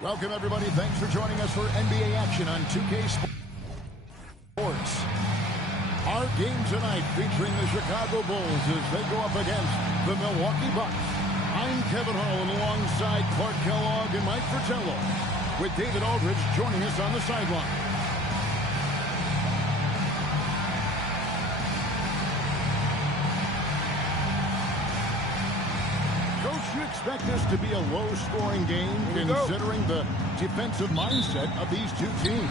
Welcome, everybody. Thanks for joining us for NBA action on 2K Sports. Our game tonight featuring the Chicago Bulls as they go up against the Milwaukee Bucks. I'm Kevin Harlan alongside Clark Kellogg and Mike Fratello, with David Aldridge joining us on the sideline. You expect this to be a low-scoring game, considering the defensive mindset of these two teams?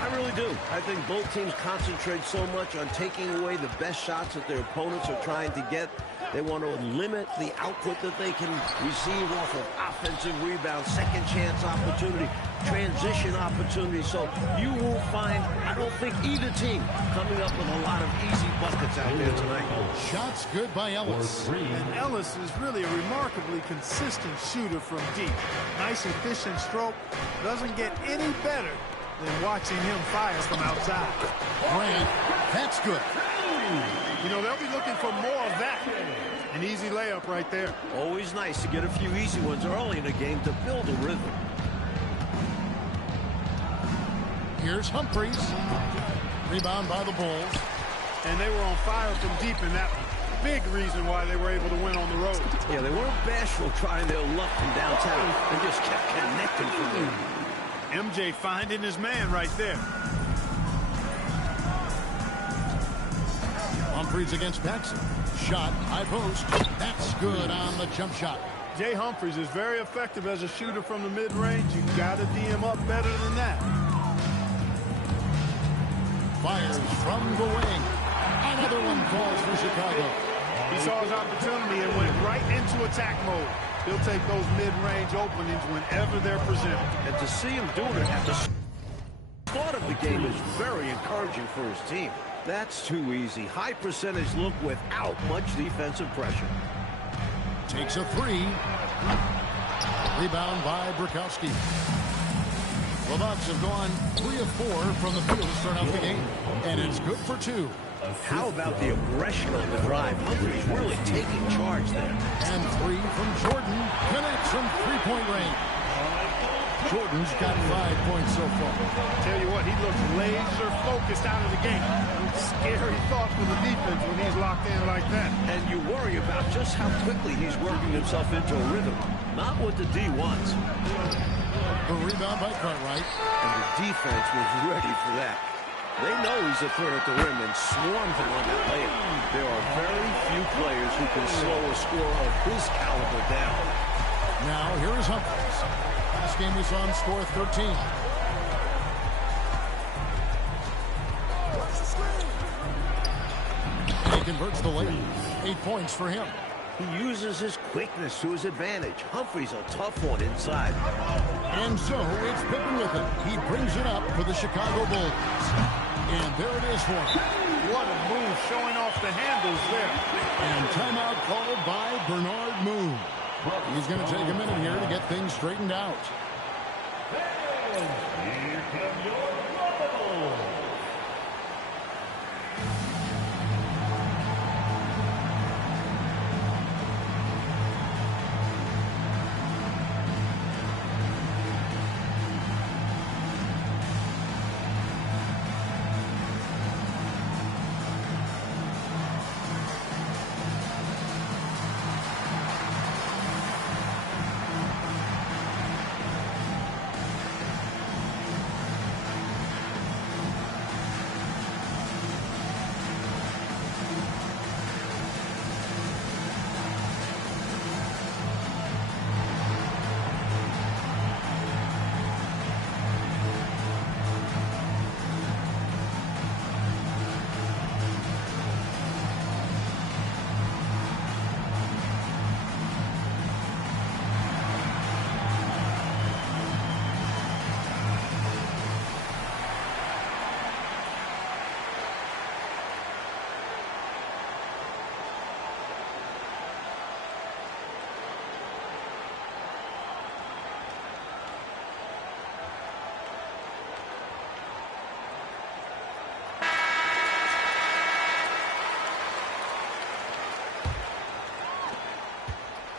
I really do. I think both teams concentrate so much on taking away the best shots that their opponents are trying to get. They want to limit the output that they can receive off of offensive rebounds, second chance opportunity, transition opportunity. So you will find, I don't think, either team coming up with a lot of easy buckets out there tonight. Shots good by Ellis. And Ellis is really a remarkably consistent shooter from deep. Nice, efficient stroke. Doesn't get any better than watching him fire from outside. Grant, that's good. You know, they'll be looking for more of that. An easy layup right there. Always nice to get a few easy ones early in the game to build a rhythm. Here's Humphries. Rebound by the Bulls. And they were on fire from deep in that one. Big reason why they were able to win on the road. Yeah, they weren't bashful trying their luck from downtown. They just kept connecting from there. MJ finding his man right there. Humphries against Paxson. Shot, high post. That's good on the jump shot. Jay Humphries is very effective as a shooter from the mid-range. You got to D him up better than that. Fires from the wing. Another one falls for Chicago. He saw his opportunity and went right into attack mode. He'll take those mid-range openings whenever they're presented. And to see him doing it at the start of the game is very encouraging for his team. That's too easy. High percentage look without much defensive pressure. Takes a three. Rebound by Brukowski. The Bucks have gone 3 of 4 from the field to start out the game, and it's good for 2. How about the aggression on the drive? Humphries really taking charge there. And 3 from Jordan. Connects from three-point range. Jordan's got 5 points so far. Tell you what, he looks laser focused out of the gate. Scary thought for the defense when he's locked in like that. And you worry about just how quickly he's working himself into a rhythm. Not what the D wants. The rebound by Cartwright. And the defense was ready for that. They know he's a threat at the rim and swarmed him on that layup. There are very few players who can slow a score of his caliber down. Now, here is Humphries. Last game we saw him score 13. And he converts the layup. 8 points for him. He uses his quickness to his advantage. Humphries a tough one inside. And so it's Pippen with it. He brings it up for the Chicago Bulls. And there it is for him. What a move, showing off the handles there. And timeout called by Bernard Moon. He's going to take a minute here to get things straightened out. Here come your Bulls.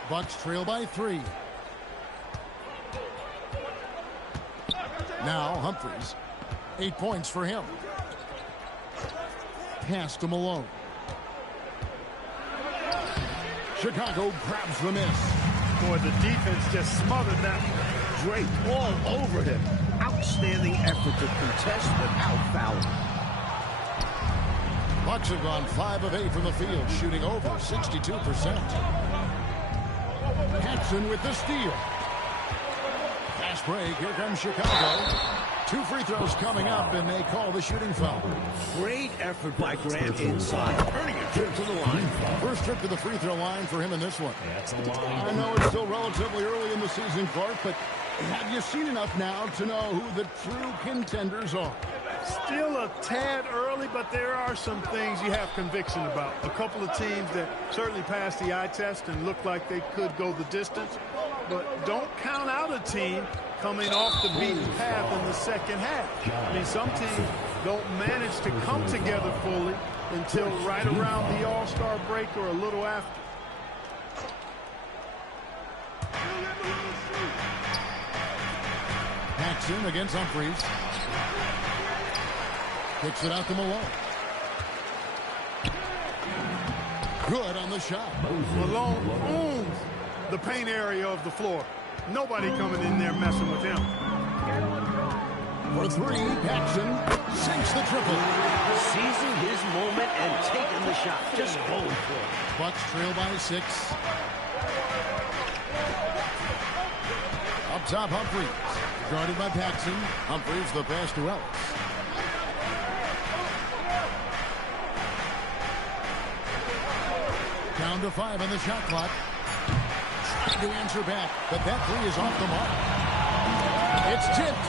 Bucks trail by 3. Now Humphries. 8 points for him. Pass to Malone. Chicago grabs the miss. Boy, the defense just smothered that one. Drake all over him. Outstanding effort to contest without fouling. Bucks have gone 5 of 8 from the field, shooting over 62%. Hanson with the steal. Fast break. Here comes Chicago. 2 free throws coming up, and they call the shooting foul. Great effort by Grant inside, earning a trip to the line. First trip to the free throw line for him in this one. I know it's still relatively early in the season, Clark, but have you seen enough now to know who the true contenders are? Still a tad early, but there are some things you have conviction about. A couple of teams that certainly passed the eye test and look like they could go the distance. But don't count out a team coming off the beaten path in the second half. I mean, some teams don't manage to come together fully until right around the All-Star break or a little after. Paxson against Humphries. Kicks it out to Malone. Good on the shot. Malone owns the paint area of the floor. Nobody coming in there messing with him. For 3, Paxson sinks the triple. Seizing his moment and taking the shot. Just going for it. Bucks trail by 6. Up top, Humphries. Guarded by Paxson. Humphries the pass to Ellis. Down to 5 on the shot clock. Trying to answer back, but that 3 is off the mark. It's tipped.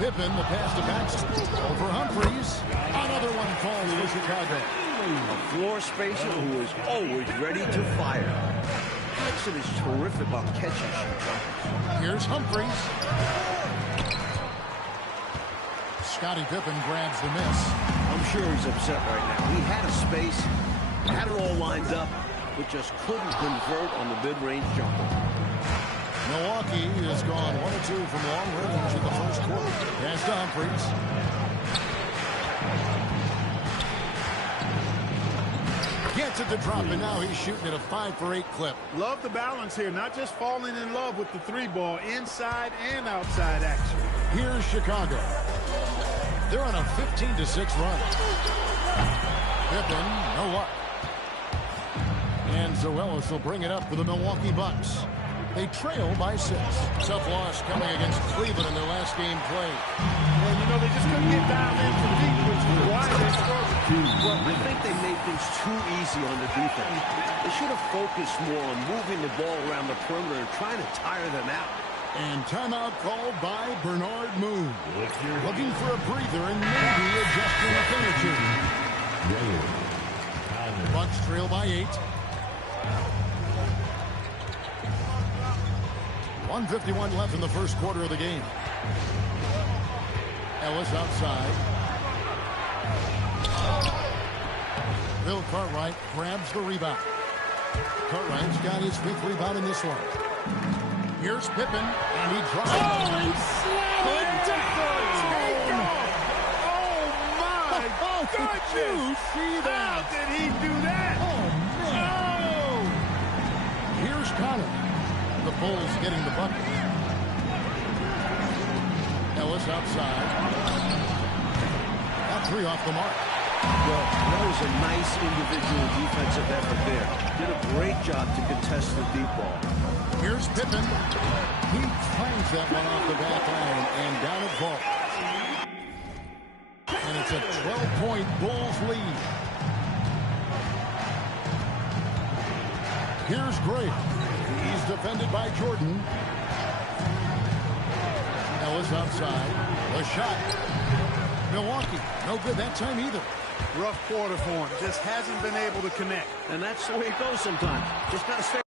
Pippen, the pass to Paxson. Over Humphries. Another one falls for Chicago. A floor spacer who is always ready to fire. Paxson is terrific on catching shots. Here's Humphries. Scottie Pippen grabs the miss. I'm sure he's upset right now. He had a space, had it all lined up, but just couldn't convert on the mid-range jumper. Milwaukee has gone 1 of 2 from long range in the first quarter. Pass to Humphries. Gets it to drop, and now he's shooting at a 5 for 8 clip. Love the balance here, not just falling in love with the 3-ball, inside and outside action. Here's Chicago. They're on a 15-6 run. Pippen, no luck. And Ellis will bring it up for the Milwaukee Bucks. They trail by 6. Tough loss coming against Cleveland in their last game played. And, you know, they just couldn't get down there to beat, which is why they struggled. Well, I think they made things too easy on the defense. They should have focused more on moving the ball around the perimeter and trying to tire them out. And timeout called by Bernard Moon. Looking for a breather and maybe adjusting a thing or two. The Bucks trail by 8. 1:51 left in the first quarter of the game. Ellis outside. Bill Cartwright grabs the rebound. Cartwright's got his 5th rebound in this one. Here's Pippen, and he drops it. Oh, he slammed it down! Oh, my goodness! Did you see that? How did he do that? Oh, man. Oh! Here's Connor. The Bulls getting the bucket. Ellis outside. That 3 off the mark. Well, that was a nice individual defensive effort there. Did a great job to contest the deep ball. Here's Pippen. He finds that one off the back line and down it falls. And it's a 12-point Bulls lead. Here's Gray. He's defended by Jordan. Ellis outside. The shot. Milwaukee. No good that time either. Rough quarter for him. Just hasn't been able to connect. And that's the way it goes sometimes. Just got to stay.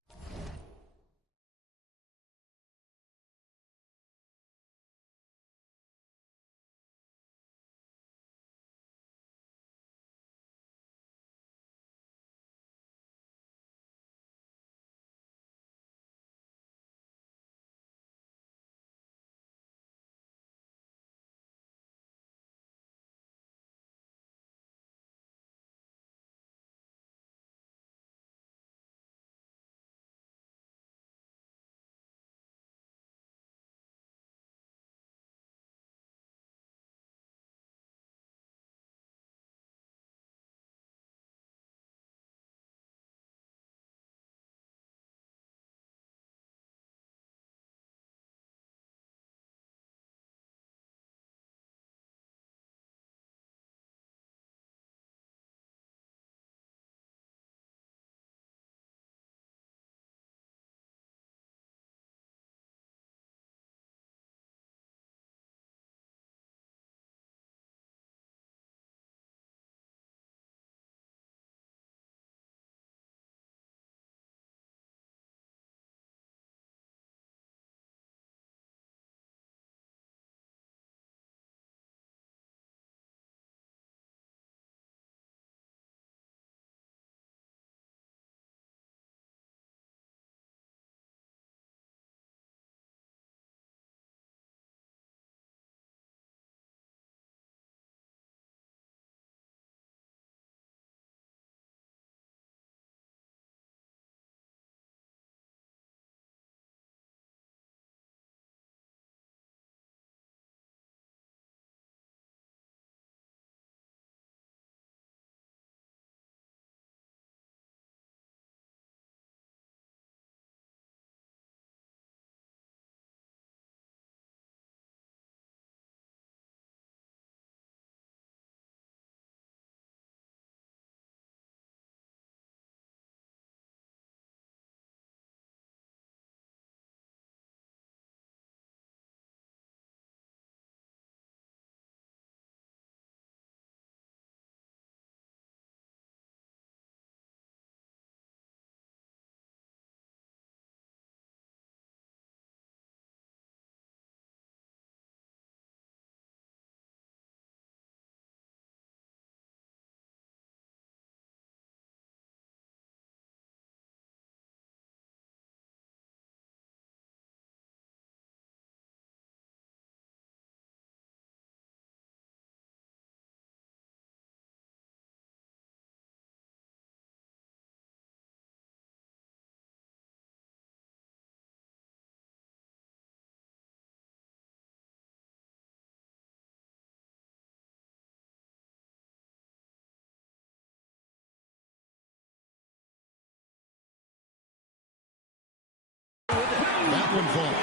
fall.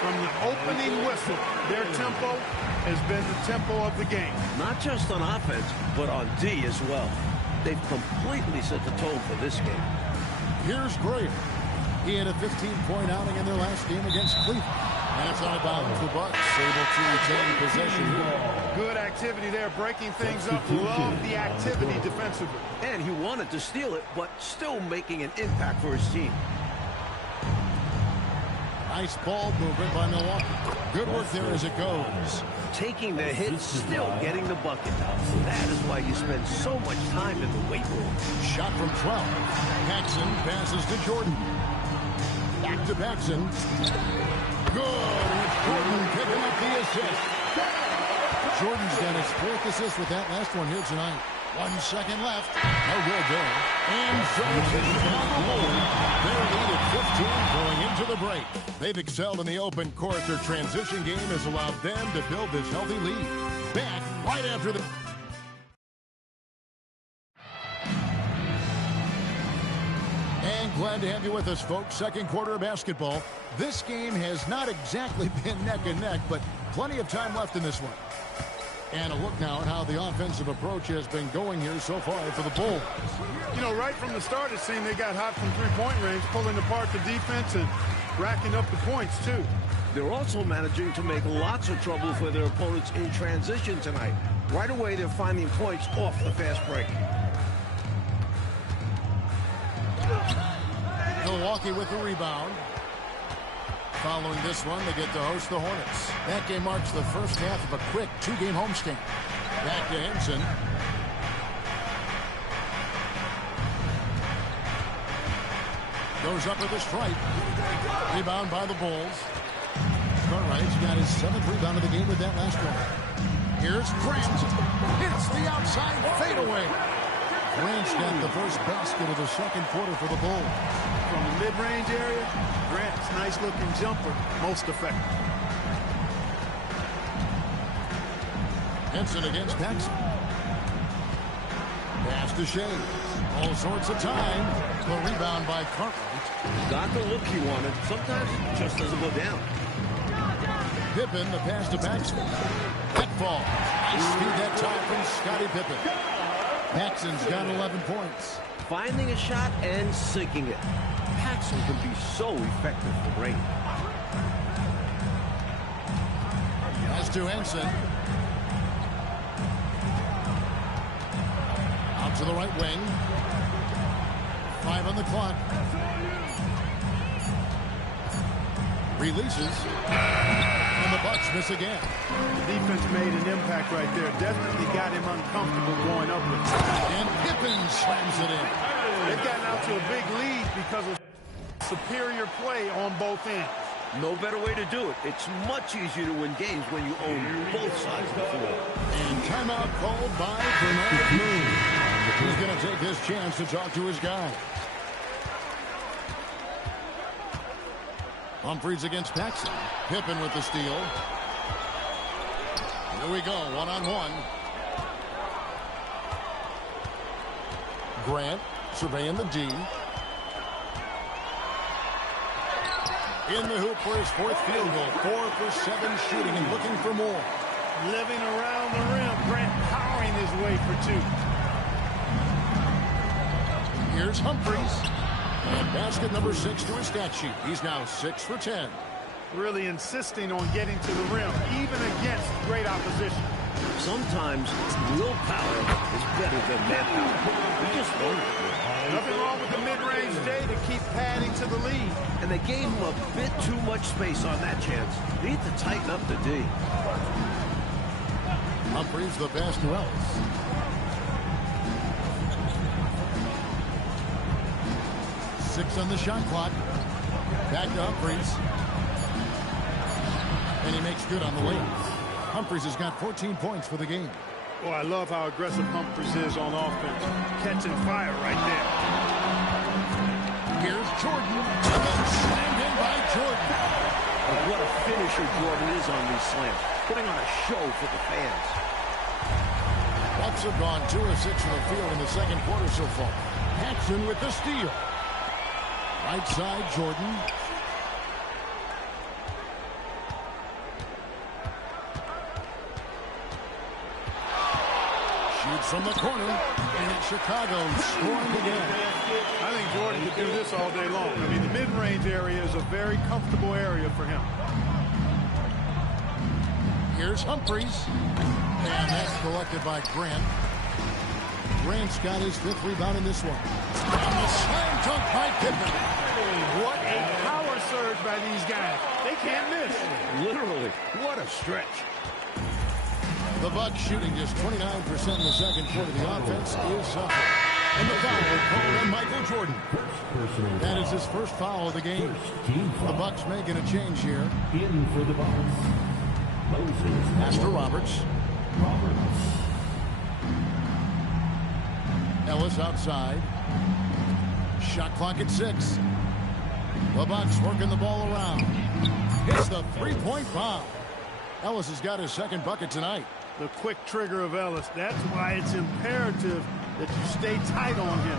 From the opening whistle, their tempo has been the tempo of the game. Not just on offense, but on D as well. They've completely set the tone for this game. Here's Graham. He had a 15-point outing in their last game against Cleveland. And it's out of bounds. The Bucks able to retain possession here. Good activity there, breaking things up. Love the activity defensively. And he wanted to steal it, but still making an impact for his team. Nice ball movement by Milwaukee. Good work there as it goes. Taking the hit, still getting the bucket. That is why you spend so much time in the weight room. Shot from 12. Paxson passes to Jordan. Back to Paxson. Good. It's Jordan picking up the assist. Jordan's got his 4th assist with that last one here tonight. 1 second left. No good there. And so they're lead at 15 going into the break. They've excelled in the open court. Their transition game has allowed them to build this healthy lead. Back right after the... And glad to have you with us, folks. Second quarter of basketball. This game has not exactly been neck and neck, but plenty of time left in this one. And a look now at how the offensive approach has been going here so far for the Bulls. You know, right from the start, it seemed they got hot from three-point range, pulling apart the defense and racking up the points, too. They're also managing to make lots of trouble for their opponents in transition tonight. Right away, they're finding points off the fast break. Milwaukee with the rebound. Following this one, they get to host the Hornets. That game marks the first half of a quick 2-game homestand. Back to Henson. Goes up with a strike. Rebound by the Bulls. Cartwright's got his 7th rebound of the game with that last one. Here's Grant. Hits the outside fadeaway. Grant's got the first basket of the second quarter for the Bulls. From the mid-range area, Grant's nice-looking jumper, most effective. Henson against Paxson. Pass to Shea. All sorts of time. The rebound by Cartwright. Got the look he wanted. Sometimes it just doesn't go down. Pippen, the pass to Paxson. That falls. Nice feed that time from Scottie Pippen. Paxson's got 11 points. Finding a shot and sinking it. Paxson can be so effective for range. Pass to Henson. Out to the right wing. 5 on the clock. Releases. And the Bucks miss again. The defense made an impact right there. Definitely got him uncomfortable going up with it. And Pippen slams it in. They've gotten out to a big lead because of superior play on both ends. No better way to do it. It's much easier to win games when you own both sides of the floor. And timeout called by Bernard Moon. He's going to take this chance to talk to his guy. Humphries against Paxson. Pippen with the steal. Here we go, one-on-one. Grant surveying the D. In the hoop for his 4th field goal. 4 for 7 shooting and looking for more. Living around the rim. Grant powering his way for 2. Here's Humphries. And basket number 6 to his stat sheet. He's now 6 for 10. Really insisting on getting to the rim, even against great opposition. Sometimes willpower is better than manpower. We just learned it. Nothing wrong with the mid-range J to keep padding to the lead. And they gave him a bit too much space on that chance. They need to tighten up the D. Humphries the pass to Ellis. Six on the shot clock. Back to Humphries. And he makes good on the layup. Humphries has got 14 points for the game. Oh, I love how aggressive Humphries is on offense. Catching fire right there. Here's Jordan. And then slammed in by Jordan. What a finisher Jordan is on these slams. Putting on a show for the fans. Bucks have gone 2 of 6 from the field in the second quarter so far. Paxson with the steal. Right side, Jordan. Shoots from the corner, and Chicago scoring again. I think Jordan could do this all day long. I mean, the mid-range area is a very comfortable area for him. Here's Humphries, and that's collected by Grant. Grant's got his 5th rebound in this one. And the slam dunk by Pippen. What a power surge by these guys. They can't miss. Literally, what a stretch. The Bucks shooting just 29% in the second quarter. The offense is suffering. And the foul called on Michael Jordan. That is his first foul of the game. The Bucks making a change here. In for the Bucks. Pass to Roberts. Ellis outside. Shot clock at 6. The Bucks working the ball around. Hits the three-point bomb. Ellis has got his second bucket tonight. The quick trigger of Ellis. That's why it's imperative that you stay tight on him.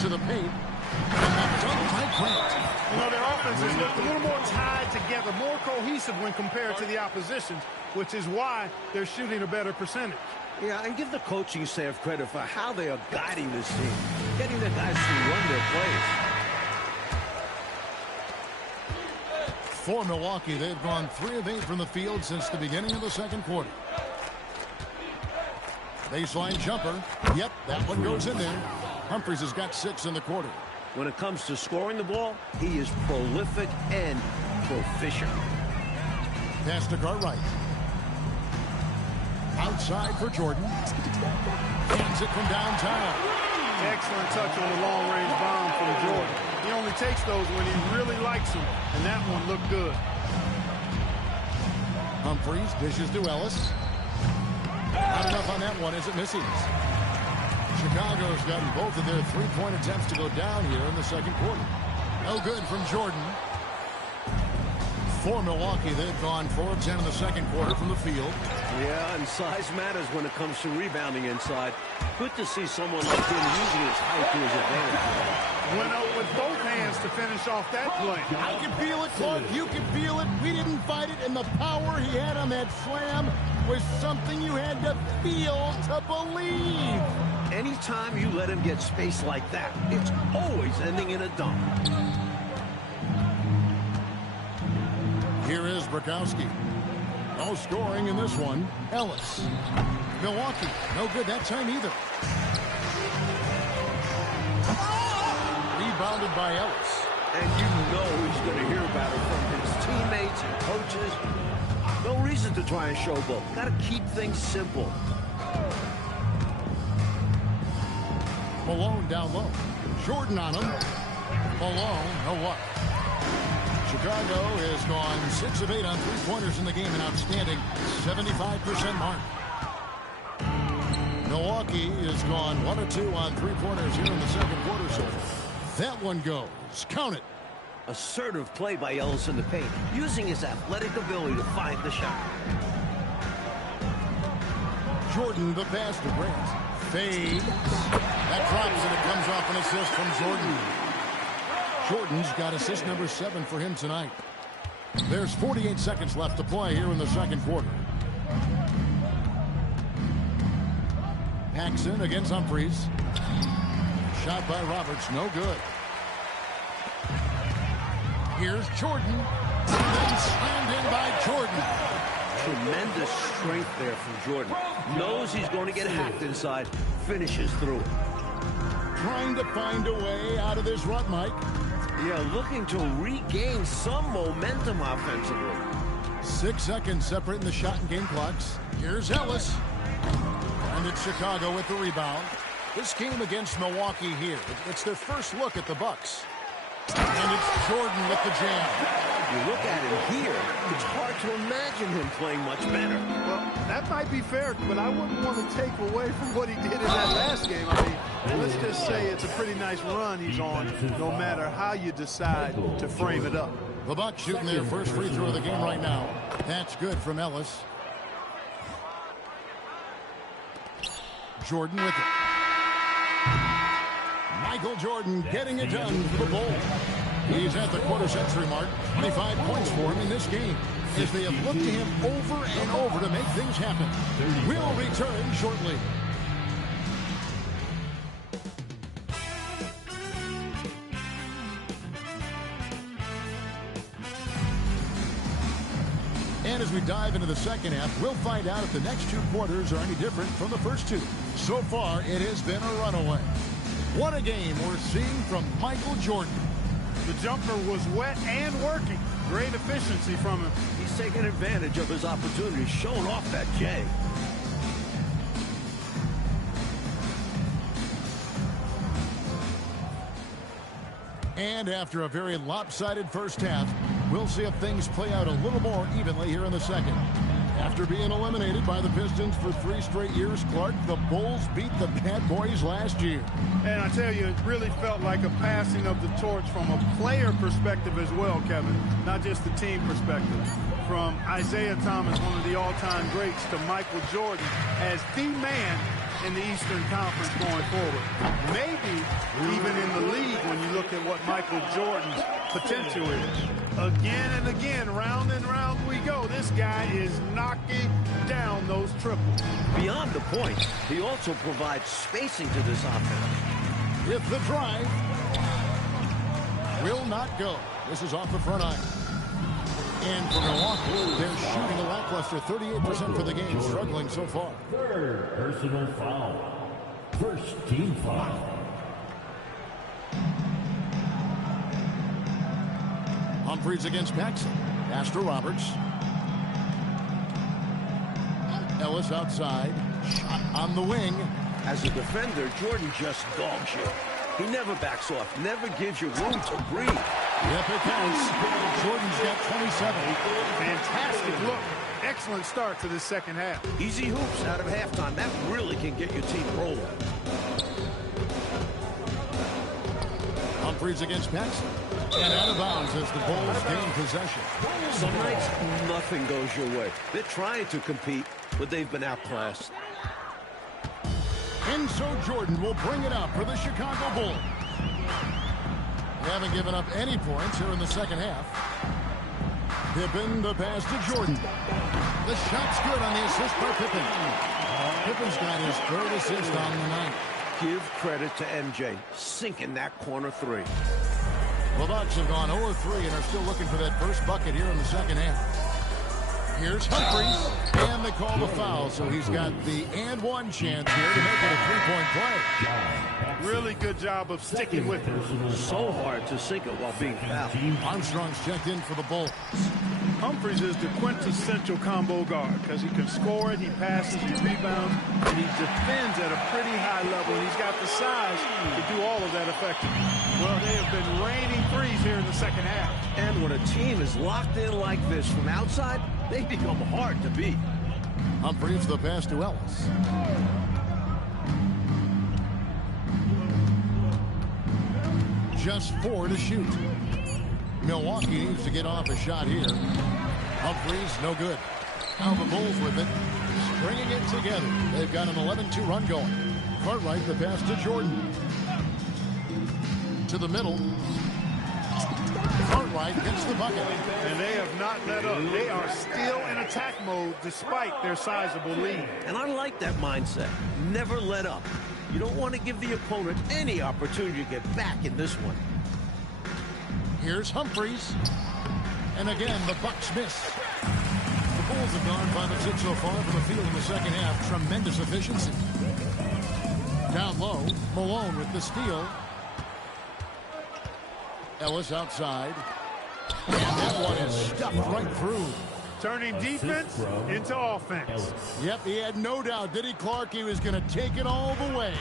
To the paint. And the dunk by Grant. You know, their offenses look a little more tied together, more cohesive when compared to the opposition, which is why they're shooting a better percentage. Yeah, and give the coaching staff credit for how they are guiding this team, getting the guys to run their plays. For Milwaukee, they've gone 3 of 8 from the field since the beginning of the second quarter. Baseline jumper. Yep, that one goes in there. Humphries has got 6 in the quarter. When it comes to scoring the ball, he is prolific and proficient. Pass to Cartwright. Outside for Jordan. Hands it from downtown. Excellent touch on the long-range bomb from Jordan. He only takes those when he really likes them, and that one looked good. Humphries dishes to Ellis. Not enough on that one as it misses. Chicago's gotten both of their three-point attempts to go down here in the second quarter. No good from Jordan. For Milwaukee, they've gone 4 of 10 in the second quarter from the field. Yeah, and size matters when it comes to rebounding inside. Good to see someone like him using his height to his advantage. Went up with both hands to finish off that play. I can feel it, Clark. You can feel it. We didn't fight it, and the power he had on that slam was something you had to feel to believe. Anytime you let him get space like that, it's always ending in a dunk. Here is Brakowski. No scoring in this one. Ellis. Milwaukee. No good that time either. Rebounded by Ellis. And you know he's going to hear about it from his teammates and coaches. No reason to try and showboat. Got to keep things simple. Malone down low. Jordan on him. Malone, no what? Chicago has gone 6 of 8 on three-pointers in the game, an outstanding 75% mark. Milwaukee has gone 1 of 2 on three-pointers here in the second quarter, so that one goes. Count it. Assertive play by Ellis in the paint, using his athletic ability to find the shot. Jordan, the pass to Grant. Fade. That drops and it comes off an assist from Jordan. Jordan's got assist number 7 for him tonight. There's 48 seconds left to play here in the second quarter. Paxson against Humphries. Shot by Roberts, no good. Here's Jordan. And then slammed in by Jordan. Tremendous strength there from Jordan. Knows he's going to get hacked inside. Finishes through it. Trying to find a way out of this rut, Mike. Yeah, looking to regain some momentum offensively. 6 seconds separating the shot and game clocks. Here's Ellis. And it's Chicago with the rebound. This game against Milwaukee here. It's their first look at the Bucks. And it's Jordan with the jam. You look at him here, it's hard to imagine him playing much better. Well, that might be fair, but I wouldn't want to take away from what he did in that last game. I mean, let's just say it's a pretty nice run he's on, no matter how you decide to frame it up. The Bucks shooting their first free throw of the game right now. That's good from Ellis. Jordan with it. Michael Jordan getting it done for the Bulls. He's at the quarter-century mark. 25 points for him in this game. as they have looked to him over and over to make things happen. We'll return shortly. And as we dive into the second half, we'll find out if the next two quarters are any different from the first two. So far, it has been a runaway. What a game we're seeing from Michael Jordan. The jumper was wet and working. Great efficiency from him. He's taking advantage of his opportunity, showing off that J. And after a very lopsided first half, we'll see if things play out a little more evenly here in the second. After being eliminated by the Pistons for 3 straight years, Clark, the Bulls beat the Bad Boys last year. And I tell you, it really felt like a passing of the torch from a player perspective as well, Kevin, not just the team perspective. From Isaiah Thomas, one of the all-time greats, to Michael Jordan as the man in the Eastern Conference going forward. Maybe even in the league when you look at what Michael Jordan's potential is. Again and again, round and round we go. This guy is knocking down those triples. Beyond the point, he also provides spacing to this offense. With the drive, will not go. This is off the front iron. And for Milwaukee, they're shooting a lackluster 38% for the game, struggling so far. Third personal foul. First team foul. Humphries against Paxson. Pass to Roberts. Ellis outside. Shot on the wing. As a defender, Jordan just dogs you. He never backs off, never gives you room to breathe. Yep, it counts. Jordan's got 27. Fantastic look. Excellent start to the second half. Easy hoops out of halftime. That really can get your team rolling. Humphries against Paxson. And out of bounds as the Bulls gain possession. Some nights, nothing goes your way. They're trying to compete, but they've been outclassed. And so Jordan will bring it up for the Chicago Bulls. They haven't given up any points here in the second half. Pippen, the pass to Jordan. The shot's good on the assist by Pippen. Pippen's got his third assist on the night. Give credit to MJ, sinking that corner three. The Bucks have gone 0-3 and are still looking for that first bucket here in the second half. Here's Humphries, and they call the foul, so he's got the and one chance here to make it a three-point play. Really good job of sticking with it. So hard to sink it while being fouled. Armstrong's checked in for the Bulls. Humphries is the quintessential combo guard because he can score it, he passes, he rebounds, and he defends at a pretty high level. And he's got the size to do all of that effectively. Well, they have been raining threes here in the second half. And when a team is locked in like this from outside, they become hard to beat. Humphries the pass to Ellis. Just 4 to shoot. Milwaukee needs to get off a shot here. Humphries, no good. Now the Bulls with it, stringing it together. They've got an 11-2 run going. Cartwright the pass to Jordan. To the middle. Cartwright gets the bucket. And they have not let up. They are still in attack mode despite their sizable lead. And I like that mindset. Never let up. You don't want to give the opponent any opportunity to get back in this one. Here's Humphries. And again, the Bucks miss. The Bulls have gone 5 of 6 so far from the field in the second half. Tremendous efficiency. Down low, Malone with the steal. Ellis outside. And that one is stuffed right through. Turning defense into offense. Yep, he had no doubt, did he, Clark? He was going to take it all the way.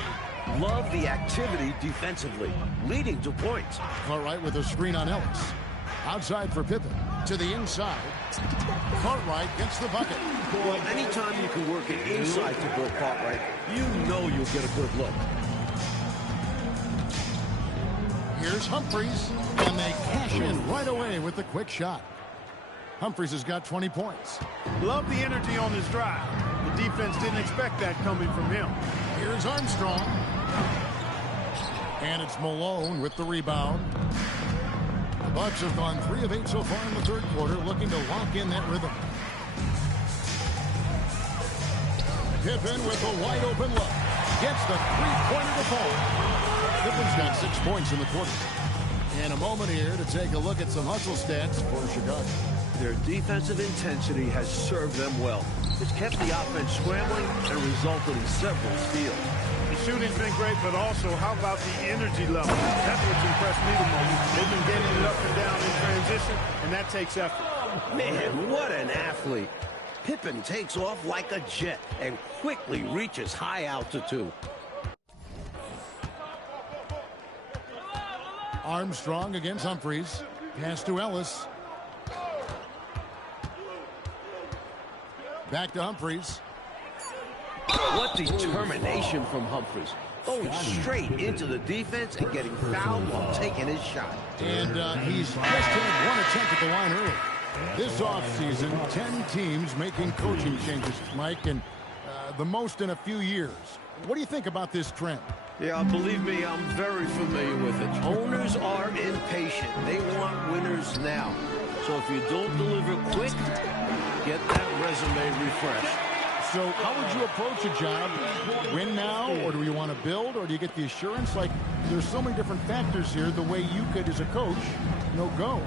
Love the activity defensively, leading to points. Cartwright with a screen on Ellis. Outside for Pippen. To the inside. Cartwright gets the bucket. Well, anytime you can work it inside to Bill Cartwright, you know you'll get a good look. Here's Humphries. And they cash in right away with the quick shot. Humphries has got 20 points. Love the energy on his drive. The defense didn't expect that coming from him. Here's Armstrong. And it's Malone with the rebound. The Bucks have gone 3 of 8 so far in the third quarter, looking to lock in that rhythm. Pippen with a wide open look. Gets the three-pointer to fall. Pippen's got 6 points in the quarter. And a moment here to take a look at some hustle stats for Chicago. Their defensive intensity has served them well. It's kept the offense scrambling and resulted in several steals. The shooting's been great, but also how about the energy level? That's what's impressed me the most. They've been getting it up and down in transition, and that takes effort. Man, what an athlete. Pippen takes off like a jet and quickly reaches high altitude. Armstrong against Humphries. Pass to Ellis. Back to Humphries. What determination from Humphries. Going straight into the defense and getting fouled while taking his shot. And he's just had 1 attempt at the line early. This offseason, 10 teams making coaching changes, Mike, and the most in a few years. What do you think about this trend? Yeah, believe me, I'm very familiar with it. Owners are impatient. They want winners now. So if you don't deliver quick, get that resume refreshed. So how would you approach a job? Win now, or do you want to build, or do you get the assurance? Like, there's so many different factors here, the way you could, as a coach, go.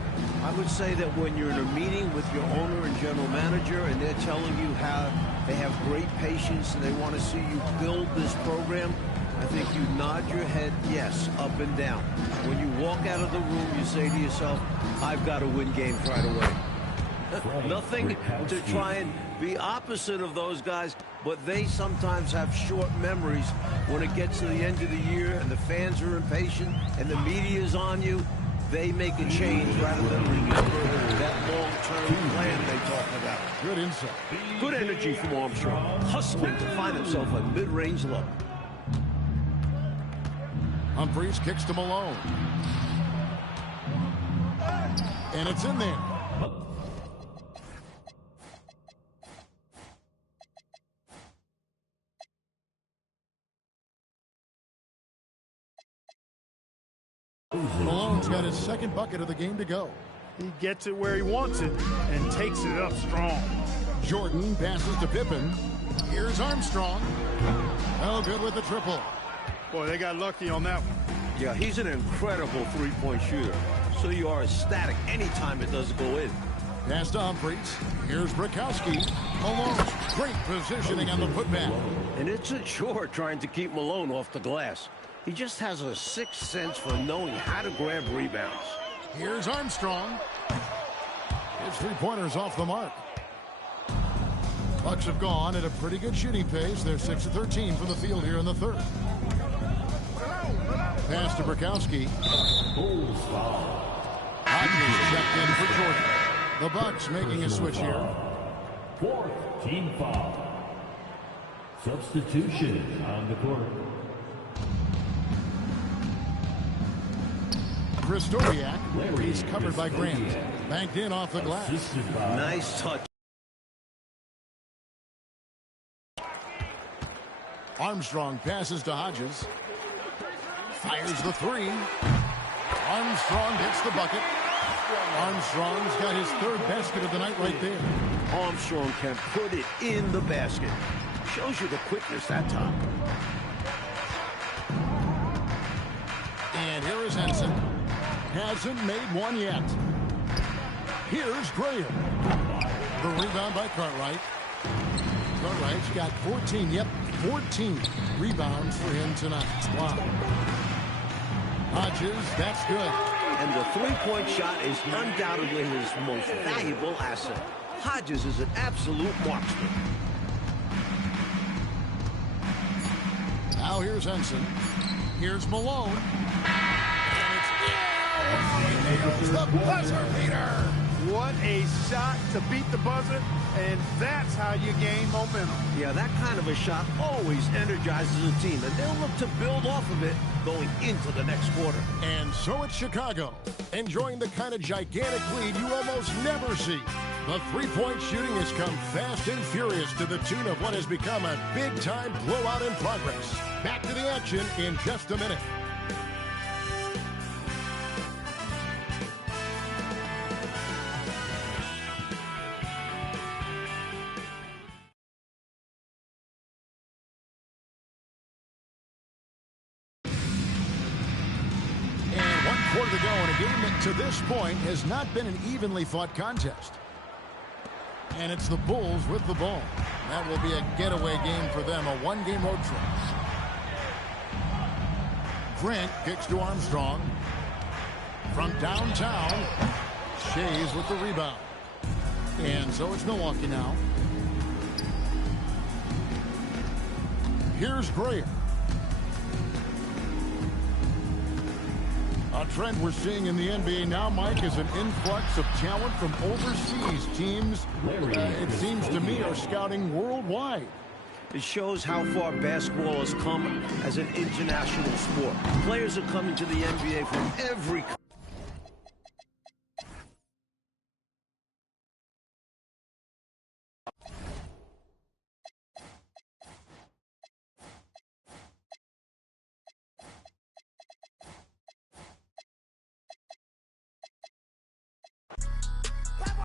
I would say that when you're in a meeting with your owner and general manager and they're telling you how they have great patience and they want to see you build this program, I think you nod your head yes, up and down. When you walk out of the room, you say to yourself, I've got to win games right away. Nothing to try and be opposite of those guys, but they sometimes have short memories when it gets to the end of the year and the fans are impatient and the media is on you. They make a change rather than remember that long-term plan they talk about. Good insight. Good energy from Armstrong, hustling to find himself a mid-range look. Humphries kicks to Malone. And it's in there. Malone's got his second bucket of the game to go. He gets it where he wants it and takes it up strong. Jordan passes to Pippen. Here's Armstrong. Oh, good with the triple. Boy, they got lucky on that one. Yeah, he's an incredible three-point shooter. So you are ecstatic anytime it doesn't go in. Pass to Humphries. Here's Brakowski. Malone. Great positioning on the putback. And it's a chore trying to keep Malone off the glass. He just has a sixth sense for knowing how to grab rebounds. Here's Armstrong. His three-pointer's off the mark. Bucks have gone at a pretty good shooting pace. They're 6 of 13 from the field here in the third. Pass to Brakowski. Hodges checked in for Jordan. The Bucks making a switch here. 4th team foul. Substitution on the court. Christoriak, he's covered by Grant. Banked in off the glass. Nice touch. Armstrong passes to Hodges. Fires the three. Armstrong hits the bucket. Armstrong's got his third basket of the night right there. Armstrong can put it in the basket. Shows you the quickness that time. And here is Henson. Hasn't made one yet. Here's Graham. The rebound by Cartwright. Cartwright's got 14, 14 rebounds for him tonight. Wow. Hodges, that's good. And the three-point shot is undoubtedly his most valuable asset. Hodges is an absolute marksman. Now here's Henson. Here's Malone. And it's the buzzer beater. What a shot to beat the buzzer, and that's how you gain momentum. Yeah, that kind of a shot always energizes a team, and they'll look to build off of it going into the next quarter. And so it's Chicago, enjoying the kind of gigantic lead you almost never see. The three-point shooting has come fast and furious to the tune of what has become a big-time blowout in progress. Back to the action in just a minute. to this point has not been an evenly fought contest. And it's the Bulls with the ball. That will be a getaway game for them, a one-game road trip. Grant kicks to Armstrong. From downtown, Shays with the rebound. And so it's Milwaukee now. Here's Gray. A trend we're seeing in the NBA now, Mike, is an influx of talent from overseas teams. It seems to me are scouting worldwide. It shows how far basketball has come as an international sport. Players are coming to the NBA from every